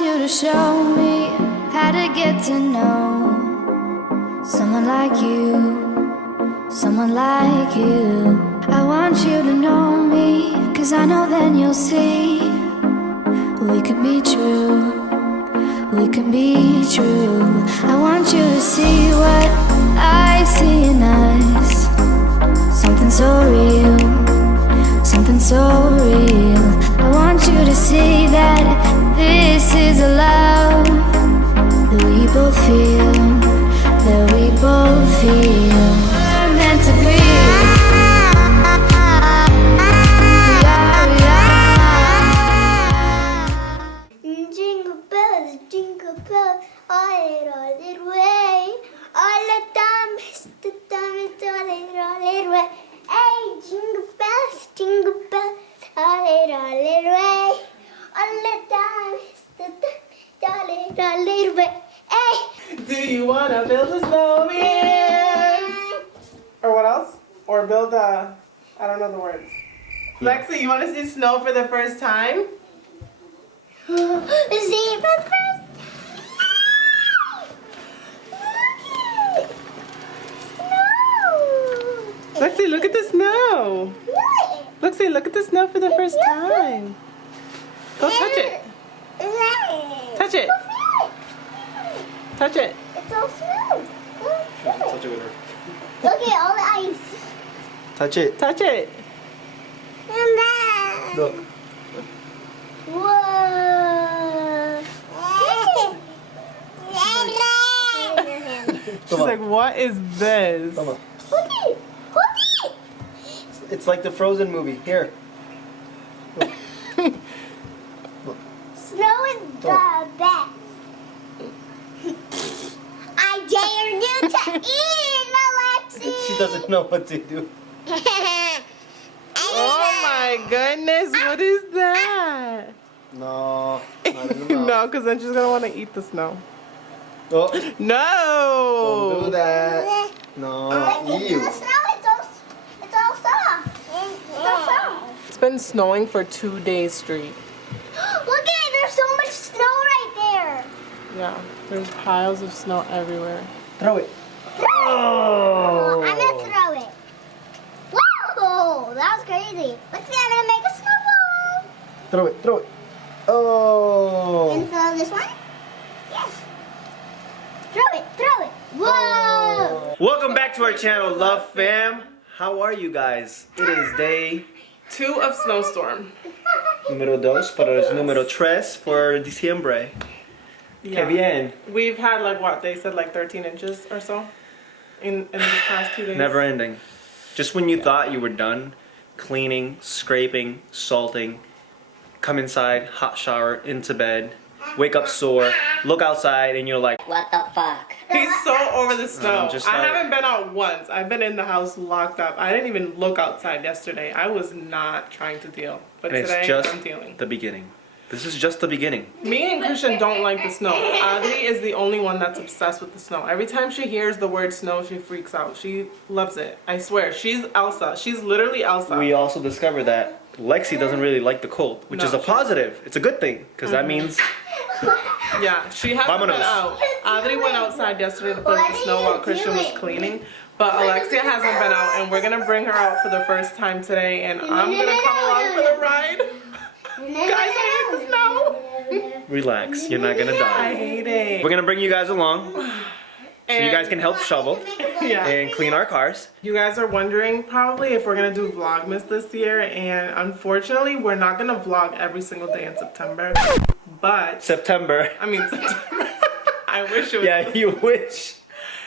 you to show me how to get to know someone like you, someone like you. I want you to know me, 'cause I know then you'll see we could be true, we can be true. I want you to see what I see in us, something so real, something so real. I want you to see that this is a love that we both feel, that we both feel. We're meant to be. Jingle bells, all little way. All the time, it's the time, it's all little way. Hey, jingle bells, all little way. All the time, it's the time, all little way. Hey. Do you want to build a snowman? Or what else? Or build a, I don't know the words. Lexi, you want to see snow for the first time? See it for the first. Lexi, look at the snow. Lexi, look at the snow for the first time. Go touch it. Touch it. Touch it. It's all snow. Touch it with her. Look at all the ice. Touch it. Touch it. And then. Look. Whoa. She's like, what is this? Come on. Look. It's like the Frozen movie. Here. Look. Look. Snow is the best. I dare you to eat, Alexi. She doesn't know what to do. Oh my goodness, what is that? No. Not in the mouth. No, because then she's going to want to eat the snow. Oh, No! don't do that. No. Ew. The snow, it's all soft. It's all soft. It's been snowing for 2 days straight. Look at it, there's so much snow right there. Yeah, there's piles of snow everywhere. Throw it. Oh. I'm gonna throw it. Whoa, that was crazy. Let's see, I'm gonna make a snowball. Throw it. Throw it. Oh. And throw this one? Yes. Throw it. Whoa. Welcome back to our channel, Love Fam. How are you guys? It is day 2 of snowstorm. número 2 para el número 3 for diciembre. Yeah. Que bien. We've had like what, they said like 13 inches or so in these past 2 days. Never ending. Just when you thought you were done cleaning, scraping, salting, come inside, hot shower, into bed, wake up sore, look outside, and you're like, What the fuck? He's so over the snow. just I like- haven't been out once. I've been in the house locked up. I didn't even look outside yesterday. I was not trying to deal. But and today, it's just I'm dealing. the beginning. This is just the beginning. Me and Christian don't like the snow. Adri is the only one that's obsessed with the snow. Every time she hears the word snow, she freaks out. She loves it. I swear. She's Elsa. She's literally Elsa. We also discovered that Lexi doesn't really like the cold, which is a positive. It's a good thing, because that means Yeah, she hasn't Vámonos. been out. Adri went outside yesterday to play with the snow while Christian was cleaning. But Alexia hasn't been out, and we're going to bring her out for the first time today, and I'm going to come along for the ride. Guys, I hate the snow. relax, you're not gonna I die. hate it. We're gonna bring you guys along so you guys can help shovel Yeah. and clean our cars. You guys are wondering probably if we're gonna do Vlogmas this year, and unfortunately we're not gonna vlog every single day in September. But September. September. I wish it was Yeah, you wish.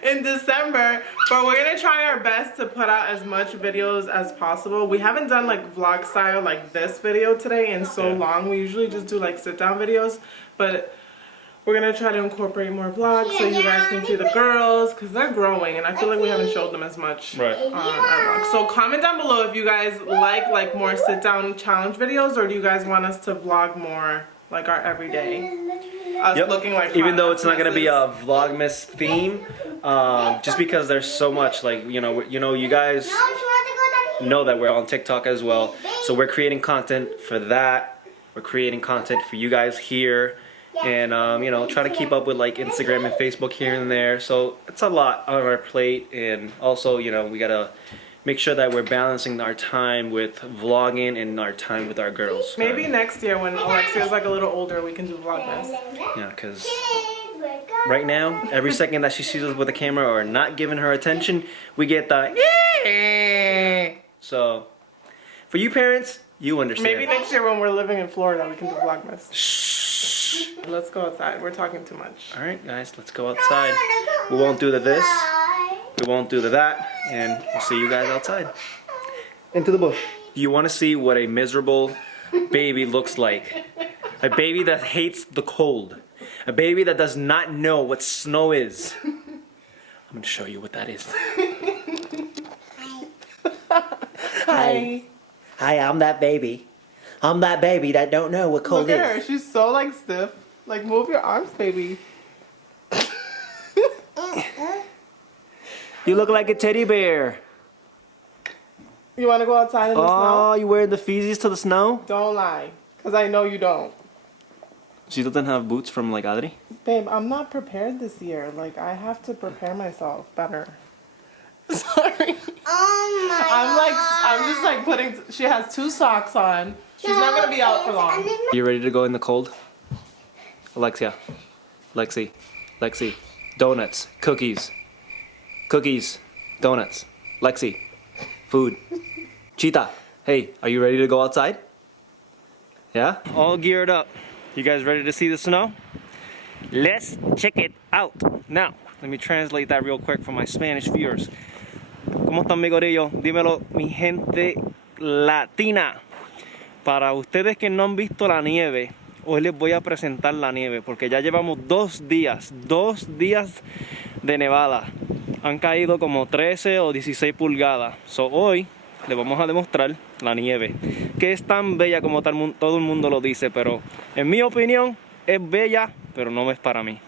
in December, but we're gonna try our best to put out as much videos as possible. We haven't done like vlog style like this video today in so long. We usually just do like sit down videos, but we're gonna try to incorporate more vlogs so you guys can see the girls, because they're growing and I feel like we haven't showed them as much Right. on our vlogs. So comment down below if you guys like more sit down challenge videos, or do you guys want us to vlog more like our everyday us looking like Even hot though it's not gonna be messes. a Vlogmas theme, just because there's so much, like, you you guys know that we're on TikTok as well, so we're creating content for that. We're creating content for you guys here, and you know, try to keep up with like Instagram and Facebook here and there. So it's a lot on our plate, and also, you know, we gotta make sure that we're balancing our time with vlogging and our time with our girls. Maybe next year when Alexia's like a little older, we can do Vlogmas. Yeah, because right now, every second that she sees us with a camera or not giving her attention, we get the yeah. So, for you parents, you understand. Maybe next year when we're living in Florida, we can do Vlogmas. Shh. Let's go outside. We're talking too much. All right, guys, let's go outside. We won't do the this. We won't do the that, and we'll see you guys outside. Into the bush. Do you want to see what a miserable baby looks like? A baby that hates the cold. A baby that does not know what snow is. I'm going to show you what that is. Hi. Hi, I'm that baby. I'm that baby that don't know what cold Look at her. is. She's so like stiff. Like move your arms, baby. You look like a teddy bear. You want to go outside in the Oh, snow? you wearing the feezies to the snow? Don't lie. Because I know you don't. She doesn't have boots from like Adri? Babe, I'm not prepared this year. Like, I have to prepare myself better. Sorry. I'm just like putting, she has 2 socks on. She's not going to be out for long. You ready to go in the cold? Alexia. Lexi. Lexi. Donuts. Cookies. Cookies. Donuts. Lexi. Food. Cheetah. Hey, are you ready to go outside? Yeah? All geared up. You guys ready to see the snow? Let's check it out. Now, let me translate that real quick for my Spanish viewers. ¿Cómo están, mi gorillo? Dímelo, mi gente latina. Para ustedes que no han visto la nieve, hoy les voy a presentar la nieve porque ya llevamos 2 días de nevada. Han caído como 13 o 16 pulgadas. So, hoy les vamos a demostrar la nieve, que es tan bella como todo el mundo lo dice, pero en mi opinión es bella, pero no es para mí.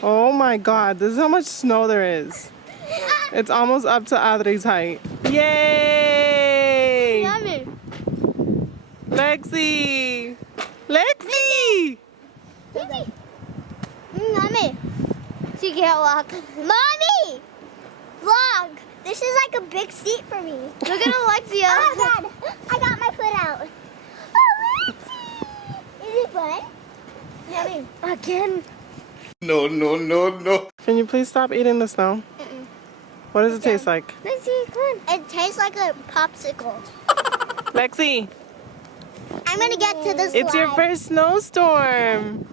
Oh my god, this is how much snow there is. It's almost up to Adri's height. Yay! Mommy. Lexi! Lexi! Mommy. She can't walk. Mommy! Vlog! This is like a big seat for me. Look at Alexia. Oh god! I got my foot out. Oh, Lexi! Is it fun? Mommy. Again. No. Can you please stop eating the snow? What does it taste like? Lexi, come on. It tastes like a popsicle. Lexi, I'm gonna get to the slide. it's your first snowstorm.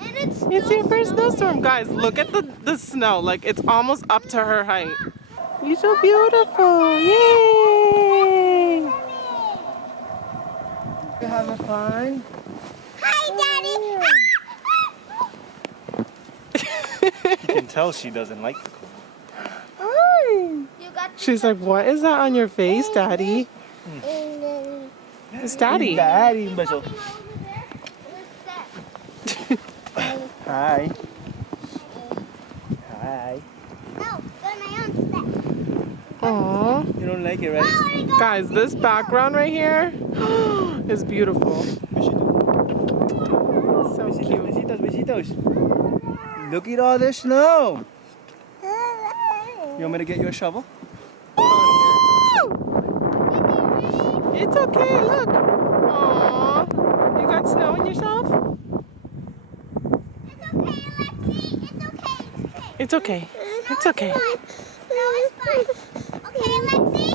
And it's It's your first snowstorm. Guys, look at the snow. Like, it's almost up to her height. You're so beautiful. Yay! You having fun? Hi, Daddy. You can tell she doesn't like the cold. Hi. You got She's like, what is that on your face, Daddy? It's Daddy. Daddy, beso. Hi. Hi. No, go on my own step. Aww. You don't like it, right? Guys, this background right here is beautiful. So cute. Besitos. Look at all this snow. You want me to get you a shovel? It's okay, look. Aww. You got snow in yourself? It's okay, Lexi. It's okay. It's okay. No, it's fine. Okay, Lexi?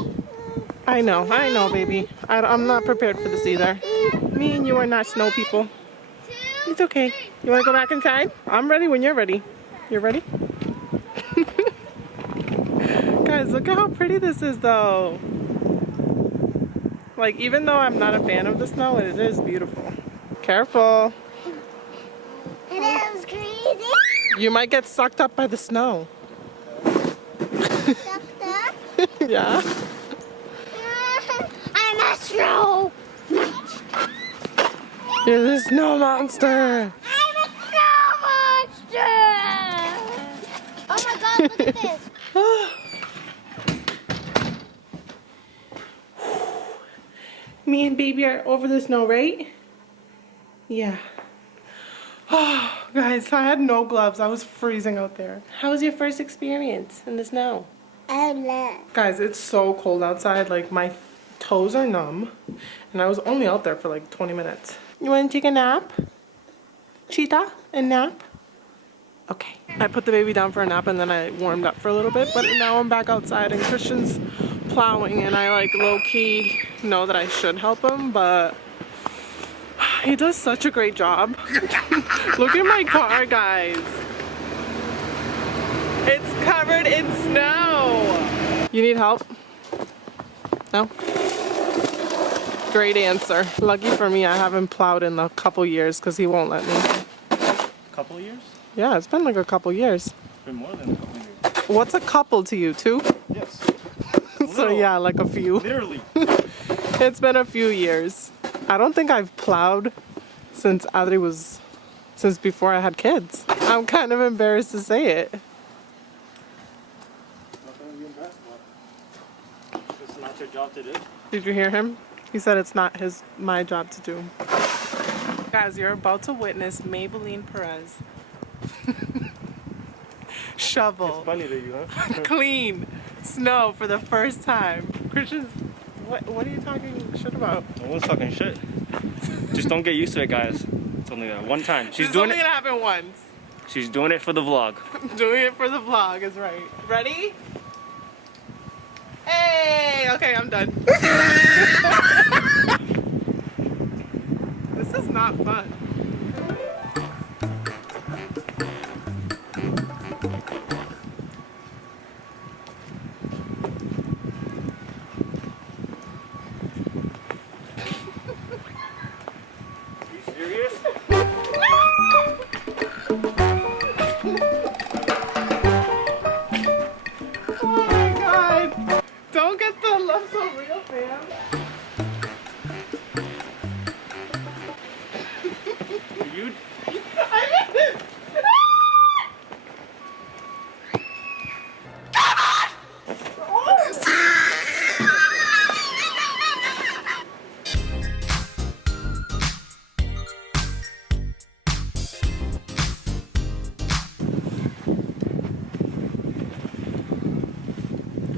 I know, baby. I'm not prepared for this either. Me and you are not snow people. It's okay. You want to go back inside? I'm ready when you're ready. You're ready? Guys, look at how pretty this is, though. Like, even though I'm not a fan of the snow, it is beautiful. Careful. It is crazy. You might get sucked up by the snow. Sucked up. Yeah. I'm a snow. You're the snow monster. I'm a snow monster. Oh my God! Look at this. Me and baby are over the snow, right? Yeah. Oh, guys, I had no gloves. I was freezing out there. How was your first experience in the snow? I love. Guys, it's so cold outside. Like, my toes are numb. And I was only out there for like 20 minutes. You want to take a nap? Cheetah? A nap? Okay. I put the baby down for a nap and then I warmed up for a little bit. But now I'm back outside and Christian's plowing. And I like low-key know that I should help him. But he does such a great job. Look at my car, guys. It's covered in snow. You need help? No? Great answer. Lucky for me, I haven't plowed in a couple years because he won't let me. Couple years? Yeah, it's been like a couple years. It's been more than a couple years. What's a couple to you, 2? Yes. So yeah, like a few. Literally. It's been a few years. I don't think I've plowed since since before I had kids. I'm kind of embarrassed to say it. It's not your job to do. Did you hear him? He said it's not my job to do. Guys, you're about to witness Maybelline Perez shovel, Funny to you, huh? clean snow for the first time. Christian's, what are you talking shit about? No one's talking shit. Just don't get used to it, guys. It's only that one time. She's It's doing only it. gonna happen once. She's doing it for the vlog. Doing it for the vlog is right. Ready? Hey! Okay, I'm done. This is not fun. You serious? Oh my god! Don't get the love so real, fam. You? I did it!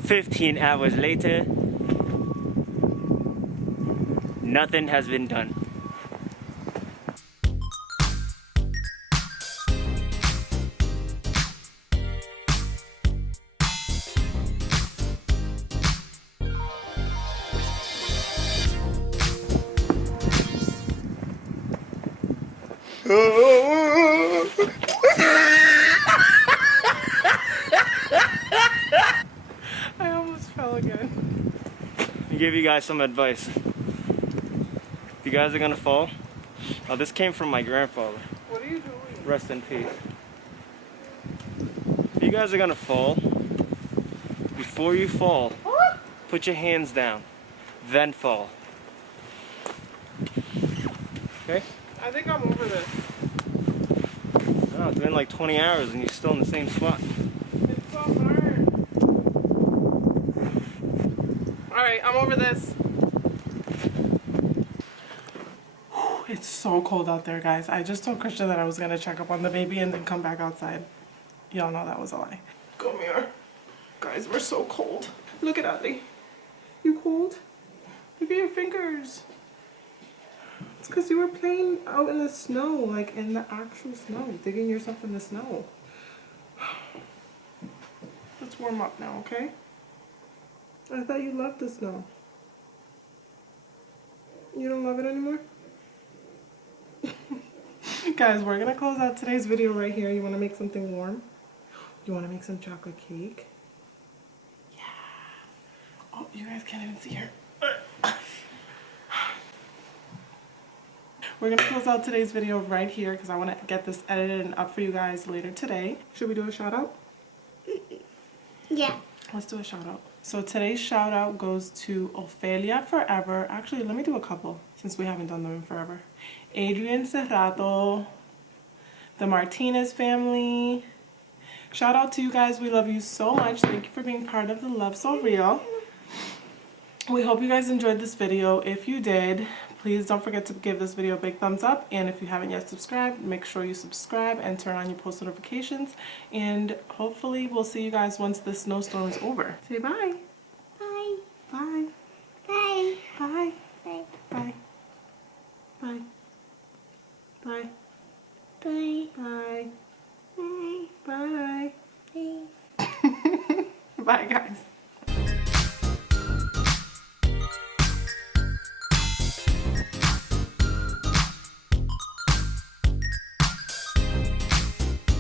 15 hours later, nothing has been done. I almost fell again. I'll give you guys some advice. If you guys are gonna fall, this came from my grandfather. What are you doing? Rest in peace. If you guys are gonna fall, before you fall, put your hands down, then fall. Okay? I think I'm over this. No, it's been like 20 hours and you're still in the same spot. It's so hard. Alright, I'm over this. It's so cold out there, guys. I just told Christian that I was gonna check up on the baby and then come back outside. Y'all know that was a lie. Come here. Guys, we're so cold. Look at Adley. You cold? Look at your fingers. It's because you were playing out in the snow, like in the actual snow, digging yourself in the snow. Let's warm up now, okay? I thought you loved the snow. You don't love it anymore? Guys, we're gonna close out today's video right here. You wanna make something warm? You wanna make some chocolate cake? Yeah. Oh, you guys can't even see her. we're gonna close out today's video right here because I want to get this edited and up for you guys later today. Should we do a shout out? Yeah. Let's do a shout out. So today's shout out goes to Ophelia Forever. Actually, let me do a couple since we haven't done them in forever. Adrian Serrato, the Martinez family. Shout out to you guys. We love you so much. Thank you for being part of the Love So Real. We hope you guys enjoyed this video. If you did, please don't forget to give this video a big thumbs up. And if you haven't yet subscribed, make sure you subscribe and turn on your post notifications. And hopefully we'll see you guys once this snowstorm is over. Say bye. Bye. Bye. Bye. Bye.